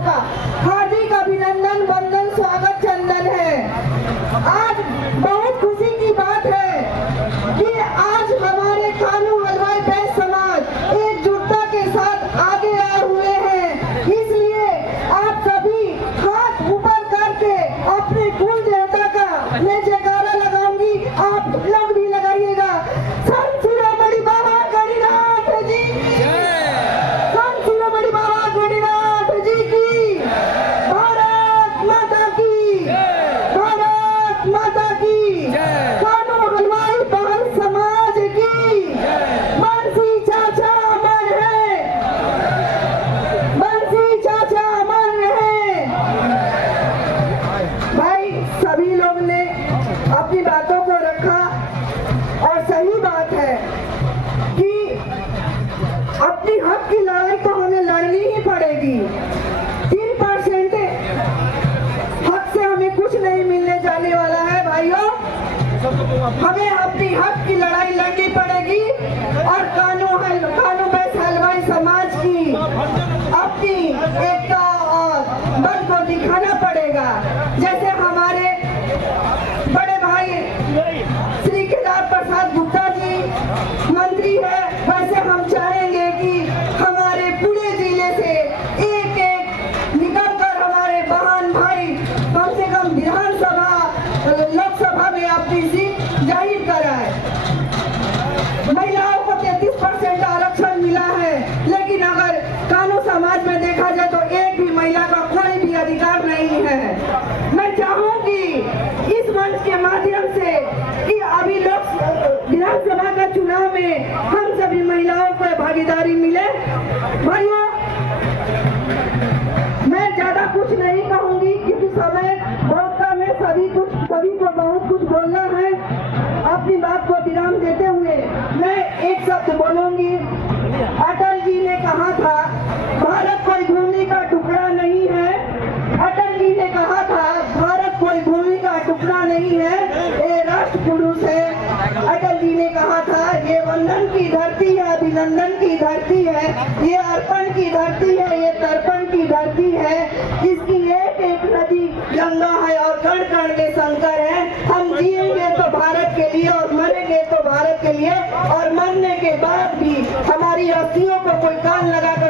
का हार्दिक अभिनंदन, वंदन, स्वागत, चंदन है। आज बहुत खुशी की बात है कि आज हमारे कानू हलवाई बैस समाज एकजुटता के साथ आगे आए हुए हैं। इसलिए आप सभी हाथ ऊपर करके अपने कुल देवता का मैं जयकारा लगाऊंगी, आप लोग भी लगाइएगा। संत शिरोमणि बाबा गणिनाथ जी की, संत शिरोमणि बाबा गणिनाथ जी की, भारत माता की, भारत माता की, कानू हलवाई बहन समाज की। बंसी चाचा अमर है, बंसी चाचा अमर है। भाई सभी लोग ने अपनी बातों को रखा और सही बात है कि अपनी हक की लड़ाई तो हमें लड़नी ही पड़ेगी। 3% हक से हमें कुछ नहीं मिलने जाने वाला है भाइयों। हमें अपनी हक की लड़ाई लड़नी पड़ेगी और कानू बैस हलवाई समाज की अपनी एकता और बल को दिखाना पड़ेगा। जैसे हमारे बड़े भाई श्री केदार प्रसाद गुप्ता जी मंत्री है, वैसे हम चाहेंगे कि हमारे पूरे जिले से एक एक निकलकर हमारे बहन भाई कम से कम विधानसभा लोकसभा में अपनी सीट जाहिर कराए। महिलाओं को 33% आरक्षण मिला है, लेकिन अगर कानू समाज में देखा जाए तो एक भी महिला का कोई भी अधिकार नहीं है। मैं चाहूंगी इस मंच के माध्यम से कि अभी लोग विधानसभा का चुनाव में हम सभी महिलाओं को भागीदारी मिले। भाइयों मैं ज्यादा कुछ नहीं कहूंगी क्योंकि समय बहुत कम है, सभी को बहुत कुछ बोलना है। अपनी बात को विराम देते हुए मैं एक शब्द बोलूंगी। अटल जी ने कहा था भारत कोई भूमि का टुकड़ा नहीं है। अटल जी ने कहा था भारत कोई भूमि का टुकड़ा नहीं है, ये राष्ट्र पुरुष है। अटल जी ने कहा था ये वंदन की धरती है, अभिनंदन की धरती है, ये अर्पण की धरती है, ये तर्पण की धरती है। इसकी एक एक नदी गंगा है और कण कण में शंकर है। हम जिएंगे तो भारत के लिए और मरेंगे तो भारत के लिए, और मरने के बाद भी हमारी अस्थियों को कोई कान लगाकर